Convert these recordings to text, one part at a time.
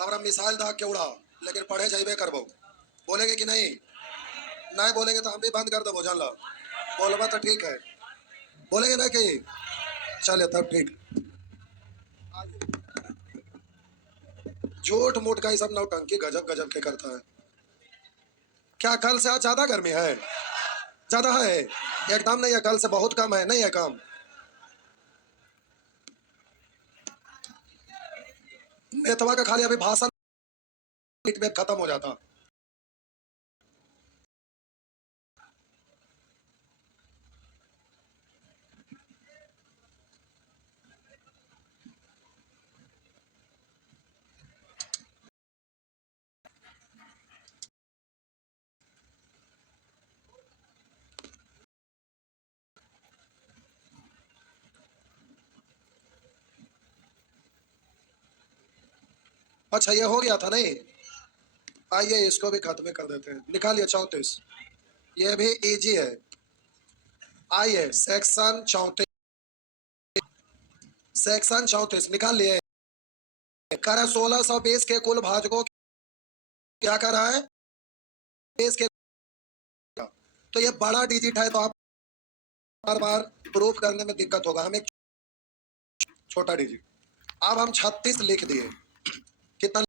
हमारा मिसाइल दाग के उड़ा, लेकिन पढ़े जाइबे करबो। बोलेंगे कि नहीं? नहीं बोलेंगे तो हम भी बंद कर दो भोजन ला। बोलबा तो ठीक है, बोलेंगे ना कि चले तब ठीक। झूठ मूठ का ही सब नौटंकी गजब गजब के करता है। क्या कल से आज ज्यादा गर्मी है? ज्यादा है? एकदम नहीं है, कल से बहुत कम है, नहीं है कम। नेतवा का खाली अभी भाषण में खत्म हो जाता। अच्छा ये हो गया था नहीं? आइए इसको भी खत्म कर देते हैं। निकालिए 34, ये भी इजी है। आइए सेक्शन 34, सेक्शन 34 निकाल लिए। कह रहा है 1620 के कुल भाजकों क्या कर रहा है? बेस के, तो ये बड़ा डिजिट है तो आप बार बार प्रूफ करने में दिक्कत होगा। हम एक छोटा डिजिट, अब हम 36 लिख दिए। कितना?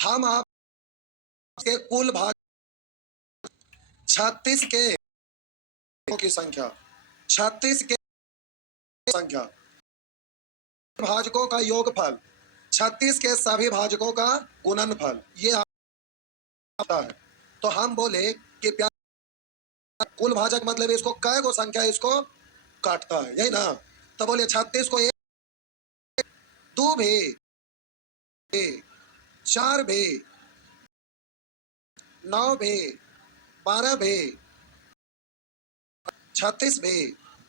हम आपके कुल भाग 36 के की संख्या, 36 के संख्या भाजकों का योगफल, 36 के सभी भाजकों का गुणनफल, ये आता है। तो हम बोले कि कुल भाजक मतलब इसको कै गो संख्या इसको काटता है, यही ना? तो बोलिए 36 को 1 2 भी, 4 भी, 9 भी, 12 भी, 36 भी।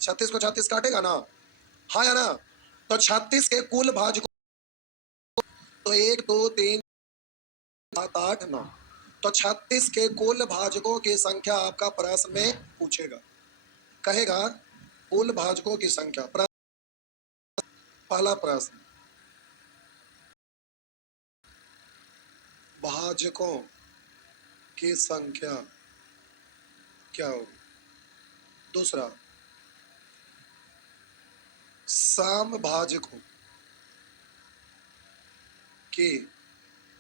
36 को 36 काटेगा ना? हाँ या ना? तो 36 के कुल भाजकों तो 1 2 3 7 8 9, तो 36 के कुल भाजकों की संख्या आपका प्रश्न में पूछेगा। कहेगा कुल भाजकों की संख्या। पहला प्रश्न, भाजकों की संख्या क्या होगी? दूसरा, समभाजकों की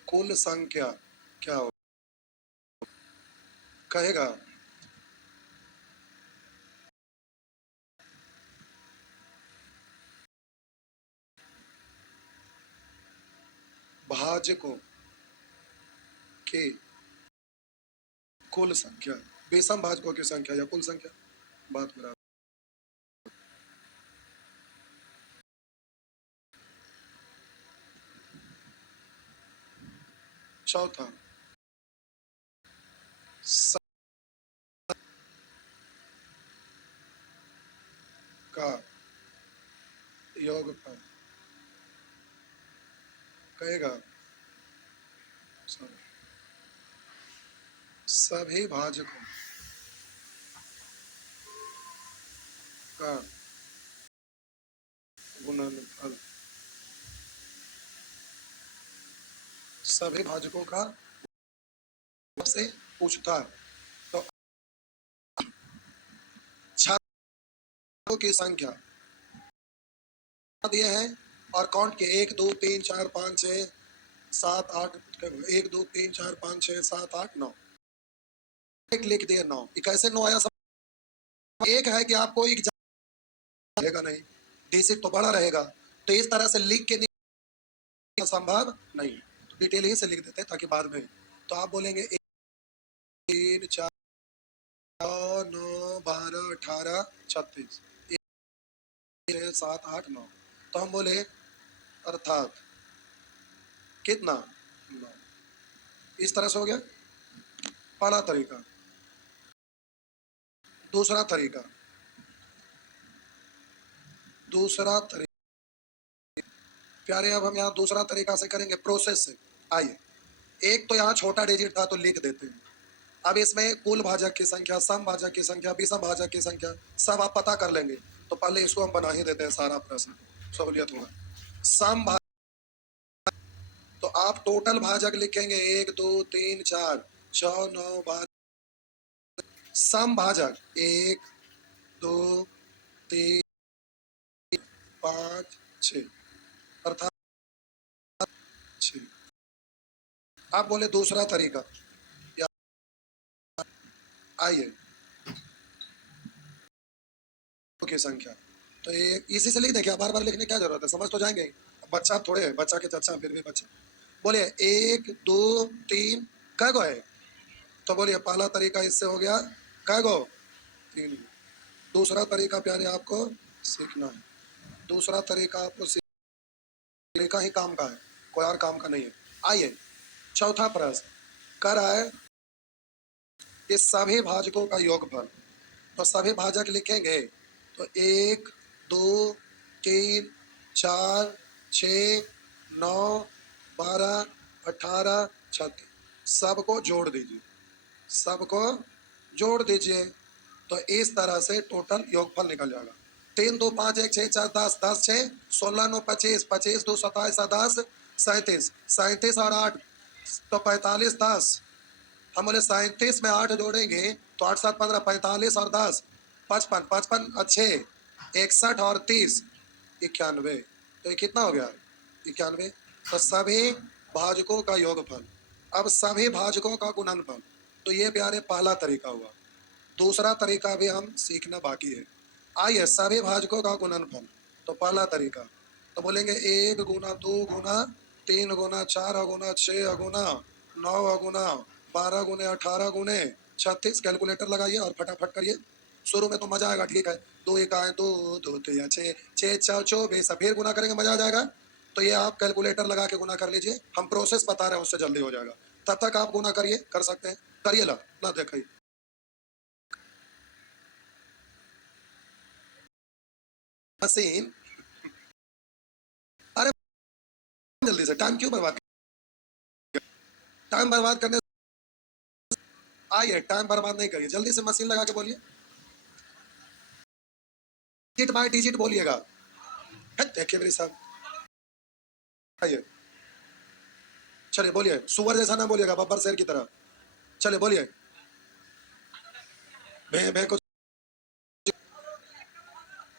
कुल संख्या क्या होगी? कहेगा भाजकों की कुल संख्या, विषम भाजकों की संख्या या कुल संख्या, बात बराबर। चौथा, का योगफल। कहेगा सभी भाजकों का गुणनफल, सभी भाजकों का से पूछता है। तो छात्रों की संख्या दिए हैं और काउंट के 1 2 3 4 5 6 7 8, 1 2 3 4 5 6 7 8 9, एक लिख दिए 9। कैसे 9 आया? सब एक है कि आपको एक रहेगा नहीं, डिजिट तो बड़ा रहेगा, तो इस तरह से लिख के नहीं संभव नहीं, डिटेल ही से लिख देते ताकि बाद में। तो आप बोलेंगे 3 4 9 12 18 36 1 7 8 9, तो हम बोले अर्थात कितना? 9। इस तरह से हो गया पहला तरीका। दूसरा तरीका, दूसरा तरीका प्यारे, अब हम यहाँ दूसरा तरीका से करेंगे प्रोसेस से। आइए, एक तो यहाँ छोटा डिजिट था तो लिख देते हैं। अब इसमें कुल भाजक की संख्या, सम भाजक की संख्या, विषम भाजक की संख्या सब आप पता कर लेंगे। तो पहले इसको हम बना ही देते हैं सारा प्रश्न, सहूलियत होगा। सम तो आप टोटल भाजक लिखेंगे 1 2 3 4 6 9 12। सम भाजक 1 2 3 5 6 अर्थात 6। आप बोले दूसरा तरीका, या आइए की संख्या, तो ये इसी से लिख दें क्या, बार बार लिखने क्या जरूरत है, समझ तो जाएंगे। बच्चा थोड़े है, बच्चा के चच्चा फिर भी बच्चा। बोलिए 1 2 3 कै गो है, तो बोलिए पहला तरीका इससे हो गया कै गो 3। दूसरा तरीका प्यारे आपको सीखना है, दूसरा तरीका आपको तरीका ही काम का है, कोई और काम का नहीं है। आइए चौथा प्रश्न कर रहा है कि सभी भाजकों का योगफल, तो सभी भाजक लिखेंगे तो 1 2 3 4 6 9 12 18 36 सबको जोड़ दीजिए, सबको जोड़ दीजिए, तो इस तरह से टोटल योगफल निकल जाएगा। 3 2 5 1 6 4 10 10 6 16 9 25 25 2 27 10 37 37 और 8 तो 45 10। हम बोले 37 में 8 जोड़ेंगे तो 8 7 15 45 और 10 55 55 अच्छे 61 और 30 91। तो ये कितना हो गया 91। तो सभी भाजकों का योगफल, अब सभी भाजकों का गुणनफल, तो ये प्यारे पहला तरीका हुआ। दूसरा तरीका भी हम सीखना बाकी है। आइए सभी भाजकों का गुणनफल, तो पहला तरीका तो बोलेंगे 1 गुना 2 गुना 3 गुना 4 गुना 6 गुना 9 गुना 12 गुने 18 गुने 36। कैलकुलेटर लगाइए और फटाफट करिए। शुरू में तो मजा आएगा, ठीक है, 2 1 2 2 3 6 6 4 24, फिर गुना करेंगे मजा आ जाएगा। तो ये आप कैलकुलेटर लगा के गुना कर लीजिए, हम प्रोसेस बता रहे हैं उससे जल्दी हो जाएगा। तब तक आप गुना करिए, कर सकते हैं, करिए ला ना देखिए मशीन। अरे जल्दी से, टाइम क्यों बर्बाद, टाइम बर्बाद करने, आइए टाइम बर्बाद नहीं करिए, जल्दी से मशीन लगा के बोलिए, डिजिट बाय डिजिट बोलिएगा। देखिए मेरे साहब, आइए चलिए बोलिए, सुअर जैसा ना बोलिएगा, बब्बर शेर की तरह। चलिए बोलिए, भे भे को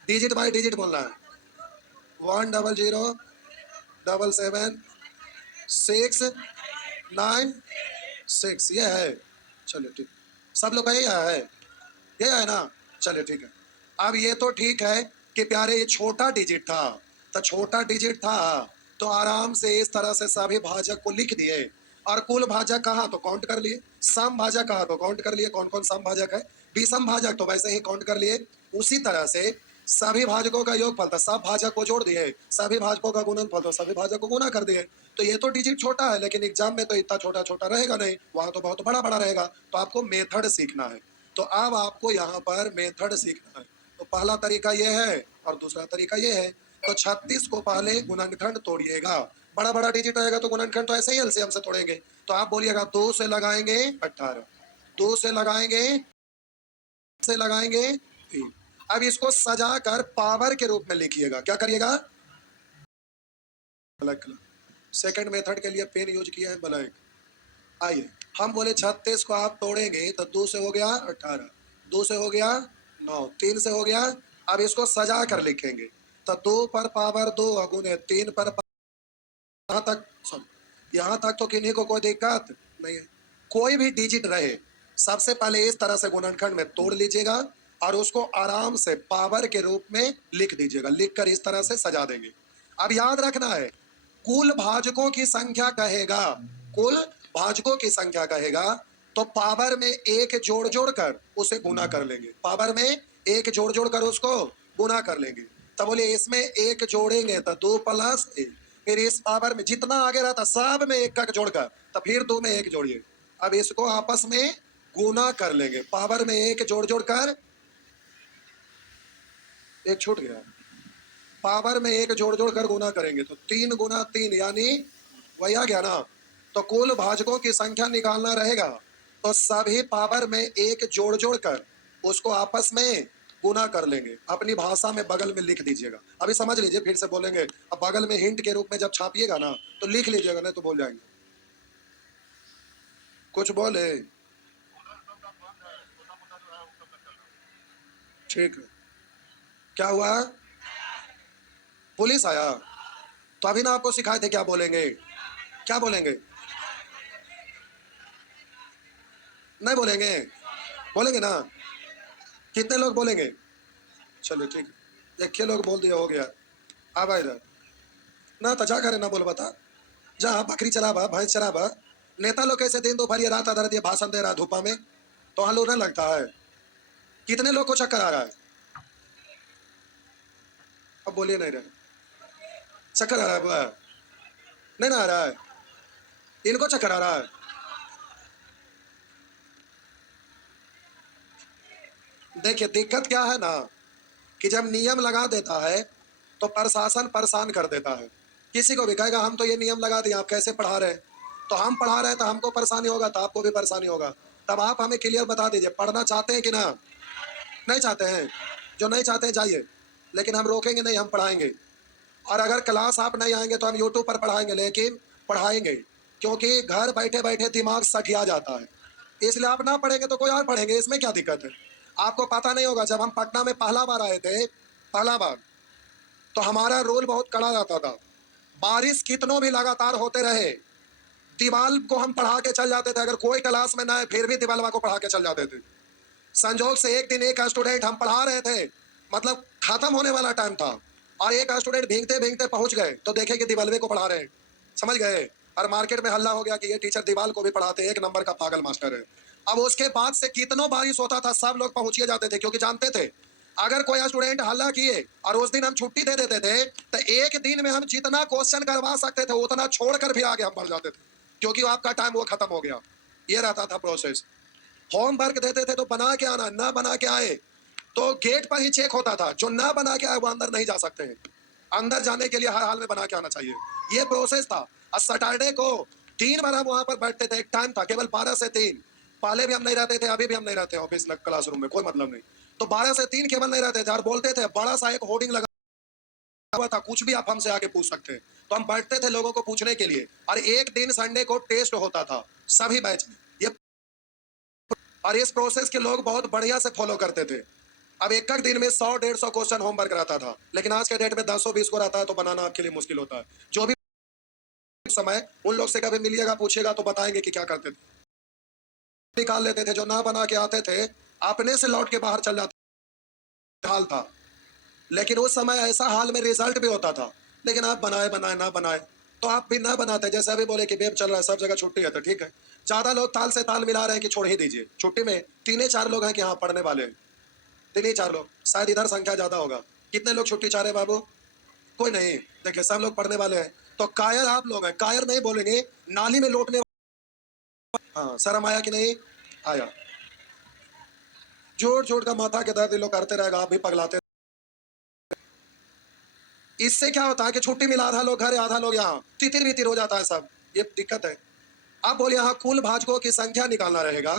डिजिट बाय डिजिट बोलना है। 1 0 0 7 7 6 9 6, ये है। चलिए ठीक, सब लोग का यही आया है, यही आया ना, चलिए ठीक है। अब ये तो ठीक है कि प्यारे ये छोटा डिजिट था, तो छोटा डिजिट था तो आराम से इस तरह से सभी भाजक को लिख दिए, और कुल भाजक कहा तो काउंट कर लिए, सम भाजक कहा तो काउंट कर लिए, कौन कौन सम भाजक है, विषम भाजक तो वैसे ही काउंट कर लिए। उसी तरह से सभी भाजकों का योगफल था, सब भाजक को जोड़ दिए, सभी भाजकों का गुणनफल तो सभी भाजक को गुना कर दिए। तो ये तो डिजिट छोटा है, लेकिन एग्जाम में तो इतना छोटा छोटा रहेगा नहीं, वहां तो बहुत बड़ा बड़ा रहेगा। तो आपको मेथड सीखना है, तो अब आपको यहाँ पर मेथड सीखना है। तो पहला तरीका ये है और दूसरा तरीका ये है। तो 36 को पहले गुणनखंड तोड़िएगा, बड़ा बड़ा डिजिट रहेगा तो गुणनखंड तो ऐसे ही एलसीएम से तोड़ेंगे। तो आप बोलिएगा 2 से लगाएंगे 18, 2 से लगाएंगे, से लगाएंगे 3। अब इसको सजा कर पावर के रूप में लिखिएगा, क्या करिएगा, ब्लैक कलर। सेकेंड मेथड के लिए पेन यूज किया है ब्लैक। आइए हम बोले 36 को आप तोड़ेंगे तो 2 से हो गया 18, 2 से हो गया 9, 3 से हो गया। अब इसको सजा कर लिखेंगे तो 2 पर पावर 2 गुने 3 पर यहाँ तक, यहाँ तक तो किन्हीं को कोई दिक्कत नहीं है। कोई भी डिजिट रहे सबसे पहले इस तरह से गुणनखंड में तोड़ लीजिएगा और उसको आराम से पावर के रूप में लिख दीजिएगा, लिखकर इस तरह से सजा देंगे। अब याद रखना है, कुल भाजकों की संख्या कहेगा, कुल भाजकों की संख्या कहेगा तो पावर में एक जोड़ जोड़ कर उसे गुना कर लेंगे, पावर में एक जोड़ जोड़ कर उसको गुना कर लेंगे। तब बोलिए इसमें एक जोड़ेंगे तो 2 + 1, फिर इस पावर में जितना आगे रहता सब में एक का जोड़कर तो फिर 2 में 1 जोड़िए। अब इसको आपस में गुना कर लेंगे, पावर में एक जोड़ जोड़ कर, एक छूट गया, पावर में एक जोड़ जोड़ कर गुना करेंगे तो 3 गुना 3 यानी वही आ गया ना। तो कुल भाजकों की संख्या निकालना रहेगा तो सभी पावर में एक जोड़ जोड़ कर उसको आपस में गुना कर लेंगे। अपनी भाषा में बगल में लिख दीजिएगा। अभी समझ लीजिए, फिर से बोलेंगे। अब बगल में हिंट के रूप में जब छापिएगा ना तो लिख लीजिएगा, नहीं तो बोल जाएंगे। कुछ बोले? ठीक है। क्या हुआ? पुलिस आया? तो अभी ना आपको सिखाए थे क्या बोलेंगे। क्या बोलेंगे? नहीं बोलेंगे? बोलेंगे ना? कितने लोग बोलेंगे? चलो ठीक है, एक लोग बोल दिया, हो गया। अब इधर ना तजा करे ना बोल बता। जा बकरी चराबा, भैंस चराबा। नेता लोग कैसे दिन दोपहर रात आधा रात ये भाषण दे रहा है धूपा में, तो हाँ लोग ना लगता है। कितने लोग को चक्कर आ रहा है? अब बोलिए नहीं रहे। चक्कर आ रहा है बुआ? नहीं ना आ रहा है? इनको चक्कर आ रहा है? देखिए दिक्कत क्या है ना, कि जब नियम लगा देता है तो प्रशासन परेशान कर देता है। किसी को भी कहेगा हम तो ये नियम लगा दिए, आप कैसे पढ़ा रहे हैं? तो हम पढ़ा रहे हैं तो हमको परेशानी होगा, तो आपको भी परेशानी होगा। तब आप हमें क्लियर बता दीजिए, पढ़ना चाहते हैं कि ना? नहीं चाहते हैं? जो नहीं चाहते हैं जाइए, लेकिन हम रोकेंगे नहीं, हम पढ़ाएंगे। और अगर क्लास आप नहीं आएंगे तो हम यूट्यूब पर पढ़ाएंगे, लेकिन पढ़ाएंगे। क्योंकि घर बैठे बैठे दिमाग सठिया जाता है, इसलिए आप ना पढ़ेंगे तो कोई और पढ़ेंगे, इसमें क्या दिक्कत है? आपको पता नहीं होगा, जब हम पटना में पहला बार आए थे, पहला बार, तो हमारा रोल बहुत कड़ा रहता था। बारिश कितनों भी लगातार होते रहे, दीवाल को हम पढ़ा के चल जाते थे। अगर कोई क्लास में ना आए फिर भी दीवालवा को पढ़ा के चल जाते थे। संजोग से एक दिन एक स्टूडेंट, हम पढ़ा रहे थे, मतलब खत्म होने वाला टाइम था, और एक स्टूडेंट भीगते भीगते पहुंच गए, तो देखे कि दीवालवे को पढ़ा रहे हैं। समझ गए? और मार्केट में हल्ला हो गया कि ये टीचर दीवाल को भी पढ़ाते, एक नंबर का पागल मास्टर है। अब उसके बाद से कितनों बारिश होता था, सब लोग पहुंचिए जाते थे, क्योंकि जानते थे अगर कोई स्टूडेंट हल्ला किए और उस दिन हम छुट्टी दे देते थे, तो एक दिन में हम जितना क्वेश्चन करवा सकते थे उतना छोड़कर भी आगे हम बढ़ जाते थे, क्योंकि आपका टाइम वो खत्म हो गया। ये रहता था प्रोसेस। होमवर्क देते थे तो बना के आना, ना बना के आए तो गेट पर ही चेक होता था, जो ना बना के आए वो अंदर नहीं जा सकते हैं। अंदर जाने के लिए हर हाल में बना के आना चाहिए, ये प्रोसेस था। और सैटरडे को 3 बार हम वहां पर बैठते थे, एक टाइम था केवल 12 से 3। पहले भी हम नहीं रहते थे, अभी भी हम नहीं रहते ऑफिस क्लासरूम में, कोई मतलब नहीं। तो 12 से 3 केवल नहीं रहते थे, और बोलते थे, बड़ा सा एक होर्डिंग लगा हुआ था, कुछ भी आप हमसे आके पूछ सकते हैं। तो हम बैठते थे लोगों को पूछने के लिए। और एक दिन संडे को टेस्ट होता था सभी बैच में, ये, और इस प्रोसेस के लोग बहुत बढ़िया से फॉलो करते थे। अब एक दिन में 100-150 क्वेश्चन होमवर्क रहता था, लेकिन आज के डेट में 10-20 को रहता है, तो बनाना आपके लिए मुश्किल होता है। जो भी समय उन लोग से कभी मिलिएगा, पूछिएगा तो बताएंगे कि क्या करते थे। निकाल लेते थे, जो ना बना के आते थे अपने से लौट के बाहर चल जाते, हाल था। लेकिन उस समय ऐसा हाल में रिजल्ट भी होता था। लेकिन आप बनाए बनाए ना बनाए तो आप भी ना बनाते। जैसे अभी बोले कि वेब चल रहा है, सब जगह छुट्टी है, तो ठीक है। ज्यादा लोग ताल से ताल मिला रहे हैं कि छोड़ ही दीजिए, छुट्टी में 3-4 लोग हैं कि हाँ पढ़ने वाले हैं। 3-4 लोग, शायद इधर संख्या ज्यादा होगा। कितने लोग छुट्टी चाह रहे हैं बाबू? कोई नहीं। देखिए सब लोग पढ़ने वाले हैं, तो कायर आप लोग हैं। कायर नहीं बोलेंगे, नाली में लौटने। हाँ शर्म आया कि नहीं आया? जोड़ जोड़ का माथा के दर्द ये लोग करते रहेगा, आप भी पगलाते। इससे क्या होता है कि छुट्टी मिला, आधा लोग घर, आधा लोग यहाँ, तितिर बितिर हो जाता है सब। ये दिक्कत है। अब बोले यहाँ कुल भाजकों की संख्या निकालना रहेगा,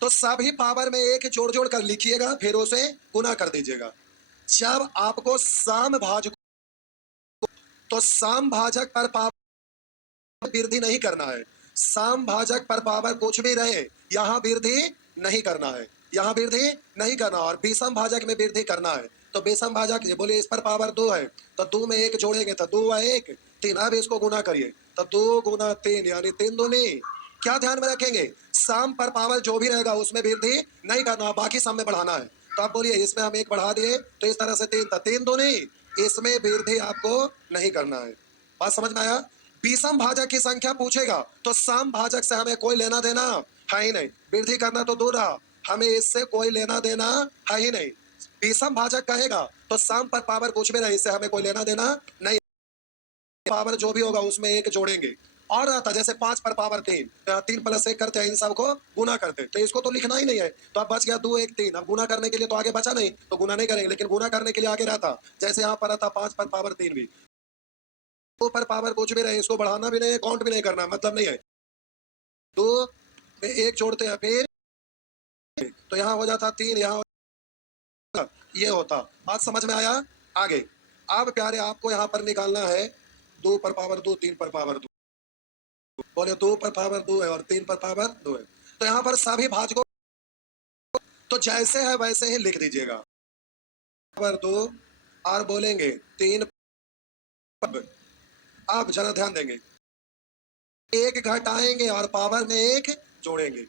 तो सभी पावर में एक जोड़ जोड़ कर लिखिएगा, फिर उसे गुना कर दीजिएगा। जब आपको सम भाजक, तो सम भाजक पर पावर वृद्धि नहीं करना है। सम भाजक पर पावर कुछ भी रहे, यहाँ वृद्धि नहीं करना है, यहाँ वृद्धि नहीं करना, और विषम भाजक में वृद्धि करना है। तो विषम भाजक बोले इस पर पावर 2 है, तो 2 में 1 जोड़ेंगे तो 2 1 3। अब इसको गुना करिए तो 2 गुना 3 यानी 3 दूनी। क्या ध्यान में रखेंगे? सम पर पावर जो भी रहेगा उसमें वृद्धि नहीं करना, बाकी सम में बढ़ाना है। तो आप बोलिए इसमें हम 1 बढ़ा दिए तो इस तरह से 3 था, 3 दूनी। इसमें वृद्धि आपको नहीं करना है। बात समझ में आया? विषम भाजक की संख्या पूछेगा तो सम भाजक से हमें कोई लेना देना है ही नहीं। वृद्धि करना तो दूर रहा, हमें इससे कोई लेना देना है ही नहीं। विषम भाजक कहेगा तो सम पर पावर कुछ भी नहीं, इससे हमें कोई लेना देना नहीं। पावर जो भी होगा उसमें 1 जोड़ेंगे। और आता जैसे 5 पर पावर 3, 3 + 1 करते हैं, इन सबको गुना करते हैं, तो इसको तो लिखना ही नहीं है। तो अब बच गया 2 1 3। अब गुना करने के लिए तो आगे बचा नहीं, तो गुना नहीं करेंगे, लेकिन गुना करने के लिए आगे रहता, जैसे यहाँ पर आता 5 पर पावर 3 भी। 2 पर पावर कुछ भी रहे, इसको बढ़ाना भी नहीं है, काउंट भी नहीं करना, मतलब नहीं है। 2 में 1 जोड़ते हैं, फिर तो यहाँ हो जाता 3, यहाँ ये होता। बात समझ में आया? आगे अब प्यारे आपको यहाँ पर निकालना है 2 पर पावर 2, 3 पर पावर 2। बोले 2 पर पावर 2 है और 3 पर पावर 2 है। तो यहाँ पर सभी भाजकों तो जैसे है वैसे ही लिख दीजिएगा। पावर 2 और बोलेंगे 3 पर। अब जरा ध्यान देंगे, एक घटाएंगे और पावर में एक जोड़ेंगे,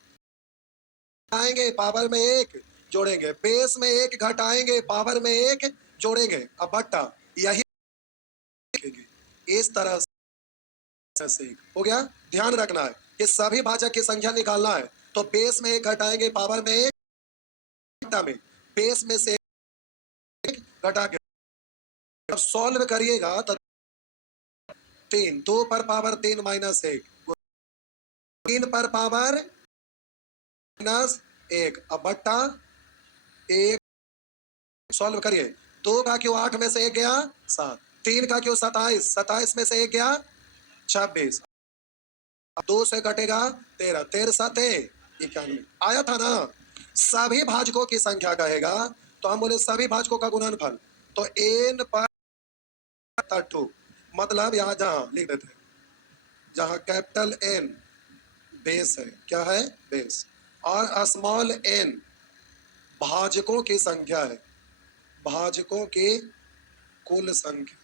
आएंगे पावर में एक जोड़ेंगे, बेस में एक घटाएंगे पावर में एक जोड़ेंगे। अब बट्टा यही लिखेंगे। इस तरह से हो गया। ध्यान रखना है कि सभी भाजक की संख्या निकालना है तो बेस में एक घटाएंगे पावर में एक, बट्टा में बेस में से एक घटा के जब सॉल्व करिएगा तो 3 2 पर पावर 3 माइनस 1, 3 पर पावर माइनस 1। अब बट्टा एक सॉल्व करिए। 2 का क्यों 8 में से एक गया 7, 3 का क्यों 27, 27 में से एक गया 26। 2 से कटेगा 13, 13 7 91। आया था ना? सभी भाजकों की संख्या कहेगा तो हम बोले सभी भाजकों का गुणनफल तो n पर 2 मतलब यहाँ जहाँ लिख देते हैं, जहाँ कैपिटल N बेस है, क्या है बेस, और स्मॉल n भाजकों की संख्या है, भाजकों की कुल संख्या।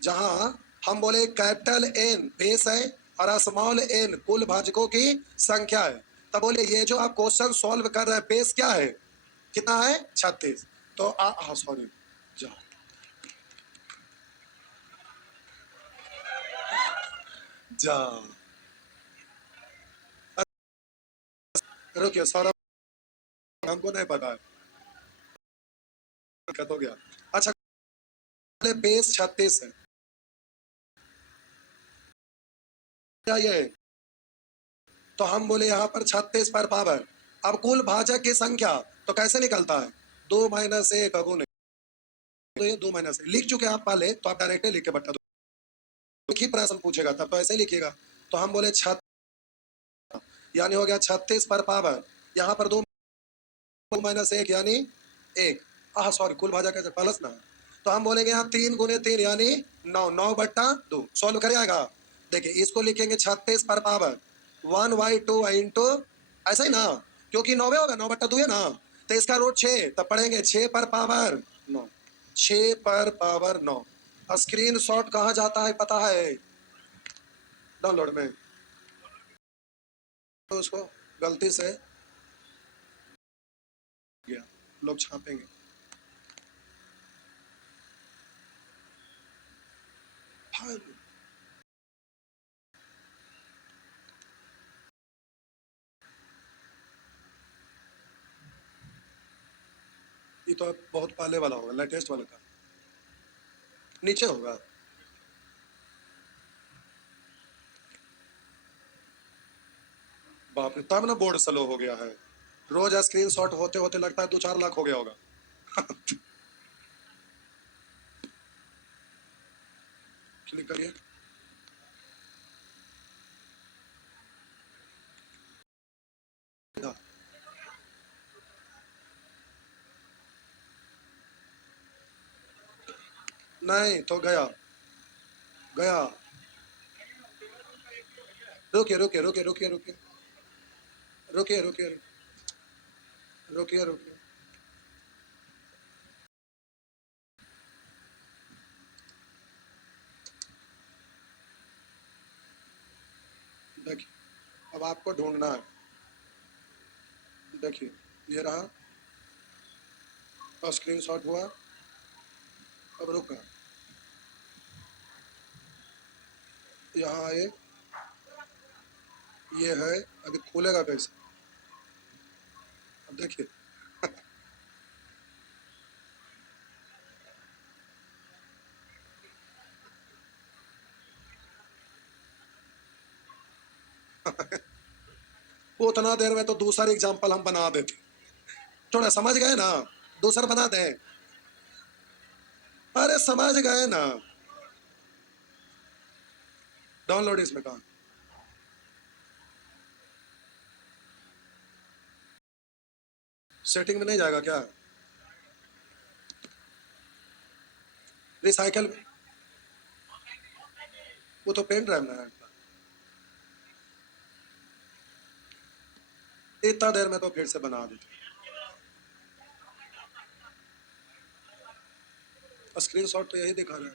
जहां हम बोले कैपिटल एन बेस है और स्मॉल एन कुल भाजकों की संख्या है, तब बोले ये जो आप क्वेश्चन सॉल्व कर रहे हैं बेस क्या है, कितना है 36। तो सॉरी जा जा रुकिए सौरभ, हमको नहीं पता है क्या हो गया। अच्छा बेस 36 है क्या ये, तो हम बोले यहाँ पर 36 पर पावर। अब कुल भाजक की संख्या तो कैसे निकलता है 2 माइनस 1 गुने, तो ये 2 माइनस लिख चुके आप पहले तो आप डायरेक्टली लिख के बता दो, एक ही प्रश्न पूछेगा तब तो ऐसे ही लिखिएगा। तो हम बोले 36 यानी हो गया 36 पर पावर, यहाँ पर 2 माइनस 1 यानी 1, सॉरी कुल भाजा कैसे प्लस ना, तो हम बोलेंगे यहाँ 3 गुने 3 यानी 9, 9 बट्टा 2 सॉल्व कर आएगा। देखिए इसको लिखेंगे 36 पर पावर 1/2 इंटू ऐसा ही ना, क्योंकि 9 होगा 9 बट्टा 2 है ना, तो इसका रूट 6 तब पढ़ेंगे 6 पर पावर 9, 6 पर पावर 9। स्क्रीन शॉट कहाँ जाता है पता है, डाउनलोड में, तो उसको गलती से गया लोग छापेंगे। ये तो बहुत पहले वाला होगा, लेटेस्ट वाला का नीचे होगा। बाप रे, तब ना बोर्ड स्लो हो गया है। रोज स्क्रीनशॉट होते होते लगता है 2-4 लाख हो गया होगा। क्लिक करिए। नहीं तो गया गया, रुकिए रुकिए रुकिए रुकिए रुकिए रुकिए रुकिए रुकिए रुकिए, देखिए अब आपको ढूंढना है। देखिए ये रहा और स्क्रीनशॉट हुआ, अब रुका, यहाँ आए, ये है, अभी खुलेगा कैसे, अब देखिए। वो उतना देर में तो दूसरा एग्जाम्पल हम बना देते, थोड़ा समझ गए ना, दूसरा बना दें। अरे समझ गए ना, डाउनलोड इसमें कहा, सेटिंग में नहीं जाएगा क्या, रिसाइकल, वो तो पेन ड्राइव ना है। इतना देर में तो फिर से बना देते। स्क्रीनशॉट तो यही दिखा रहा है।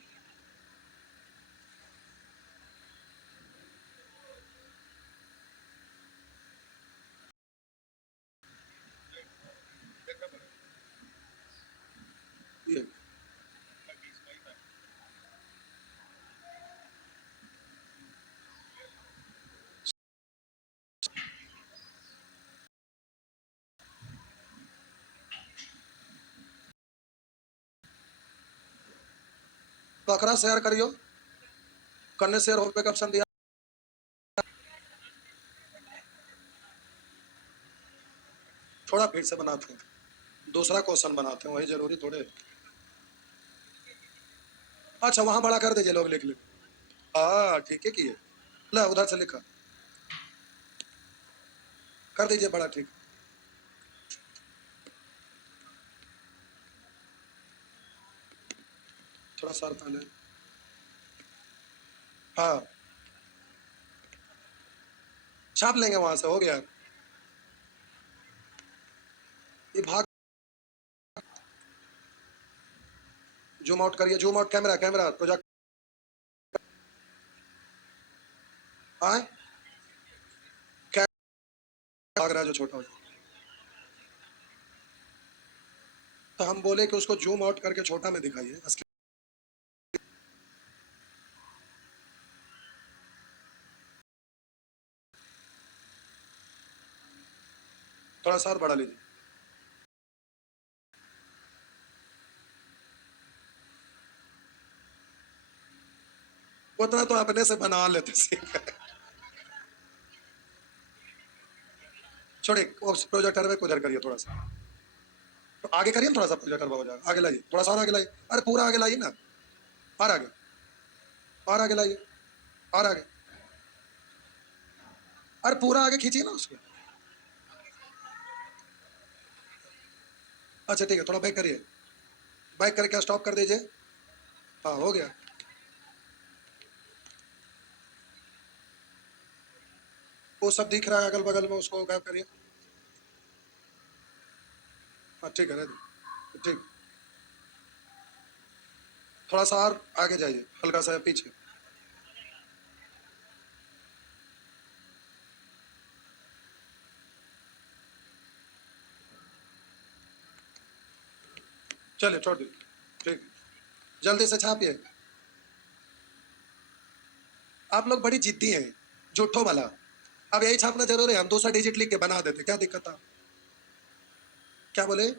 ये ककरा शेयर करियो, करने शेयर होने का ऑप्शन दिया। थोड़ा फिर से बनाते हैं, दूसरा क्वेश्चन बनाते हैं, वही जरूरी थोड़े। अच्छा वहां बड़ा कर दीजिए, लोग लिख ले। हाँ ठीक है किए, ला उधर से लिखा कर दीजिए बड़ा, ठीक। थोड़ा सर पहले, हाँ छाप लेंगे वहां से, हो गया। ये भाग, जूम आउट करिए, zoom out, camera camera project आए, क्या भाग रहा है जो छोटा हो जाए। तो हम बोले कि उसको जूम आउट करके छोटा में दिखाइए असली। थोड़ा सा और बढ़ा लीजिए, उतना तो अपने से बना लेते सीख। छोड़िए उस प्रोजेक्टर में उधर करिए थोड़ा सा, तो आगे करिए ना, थोड़ा सा प्रोजेक्टर हो जाएगा, आगे लाइए, थोड़ा सा और आगे लाइए, अरे पूरा आगे लाइए ना, और आगे, और आगे लाइए, और आगे, अरे पूरा आगे खींचिए ना उसको। अच्छा ठीक है, थोड़ा बैक करिए, बैक करके स्टॉप कर दीजिए। हाँ हो गया, वो सब दिख रहा है अगल बगल में, उसको गायब करिए। हाँ ठीक है, रहने दो, ठीक। थोड़ा सा और आगे जाइए, हल्का सा पीछे, चलिए छोड़ दीजिए, ठीक। जल्दी से छापिए, आप लोग बड़ी जिद्दी हैं, झूठो वाला। अब यही छापना जरूरी है, हम दूसरा डिजिट लिख के बना देते, क्या दिक्कत था। क्या बोले,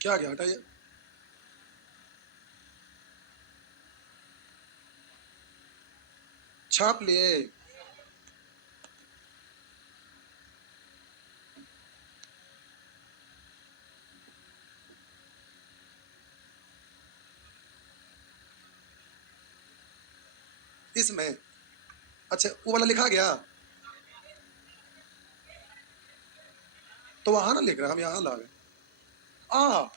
क्या गया, हटाइए। छाप लिए, इसमें, अच्छा वो वाला लिखा गया, तो वहां ना लिख रहा, हम यहाँ ला गए। आ,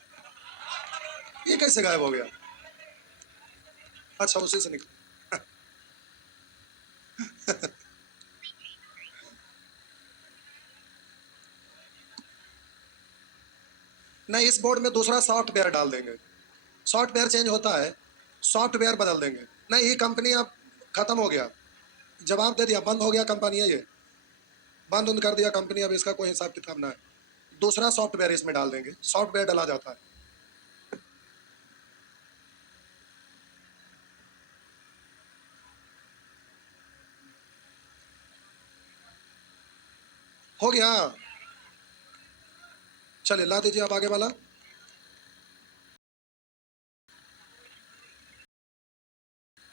ये कैसे गायब हो गया। अच्छा उसी से निकल, नहीं, इस बोर्ड में दूसरा सॉफ्टवेयर डाल देंगे। सॉफ्टवेयर चेंज होता है, सॉफ्टवेयर बदल देंगे। नहीं, ये कंपनी अब खत्म हो गया, जवाब दे दिया, बंद हो गया कंपनी है ये, बंद उन कर दिया कंपनी, अब इसका कोई हिसाब किताब ना है। दूसरा सॉफ्टवेयर इसमें डाल देंगे, सॉफ्टवेयर डाला जाता है। हो गया, चलिए ला दीजिए आप आगे वाला।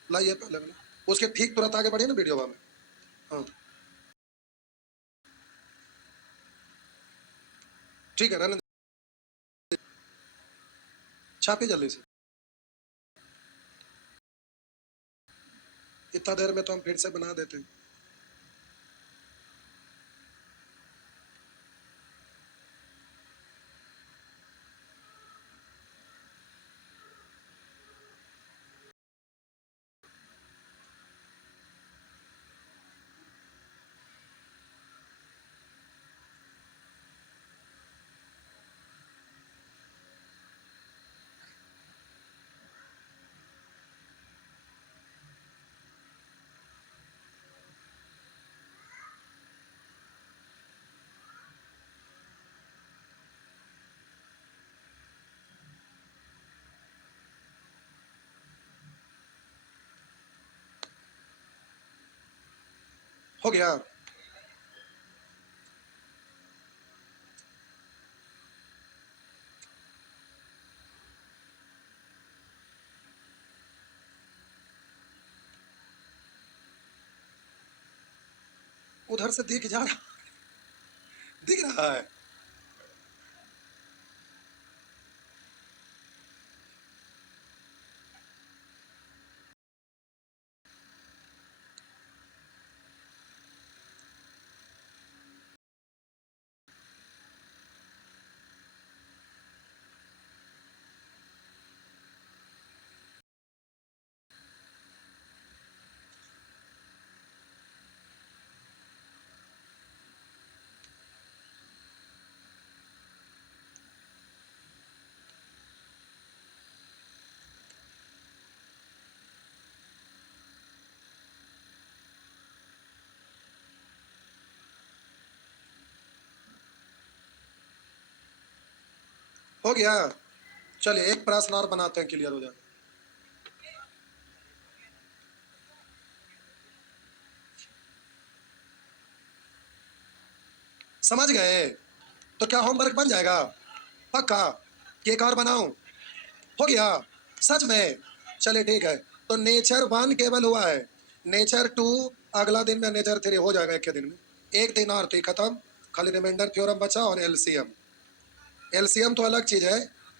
लाइए पहले वाला। उसके ठीक तुरंत आगे बढ़िए ना वीडियो में। हाँ ठीक है, रहने दीजिए। छापिए जल्दी से। इतना देर में तो हम फिर से बना देते हैं। हो गया, उधर से दिख जा रहा, दिख रहा है। हो गया, चलिए एक प्रश्न और बनाते हैं, क्लियर हो जाए। समझ गए? तो क्या होमवर्क बन जाएगा पक्का? कि एक और बनाऊं? हो गया सच में? चलिए ठीक है। तो नेचर वन केवल हुआ है, नेचर टू अगला दिन में, नेचर थ्री हो जाएगा एक के दिन में। एक दिन और थी खत्म, खाली रिमाइंडर थ्योरम बचा और एलसीएम। एलसीएम तो अलग चीज है,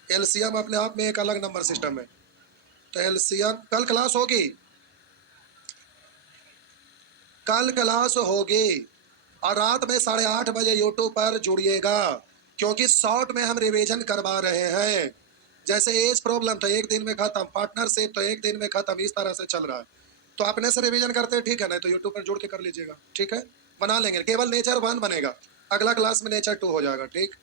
एलसीएम अपने आप में एक अलग नंबर सिस्टम है। तो एलसीएम कल क्लास होगी, कल क्लास होगी, और रात में 8:30 बजे यूट्यूब पर जुड़िएगा, क्योंकि शॉर्ट में हम रिवीजन करवा रहे हैं। जैसे एज प्रॉब्लम था एक दिन में खत्म, पार्टनरशिप तो एक दिन में खत्म, इस तरह से चल रहा है। तो अपने से रिवीजन करते हैं, ठीक है? नहीं तो यूट्यूब पर जुड़ के कर लीजिएगा, ठीक है? बना लेंगे, केवल नेचर वन बनेगा, अगला क्लास में नेचर टू हो जाएगा, ठीक।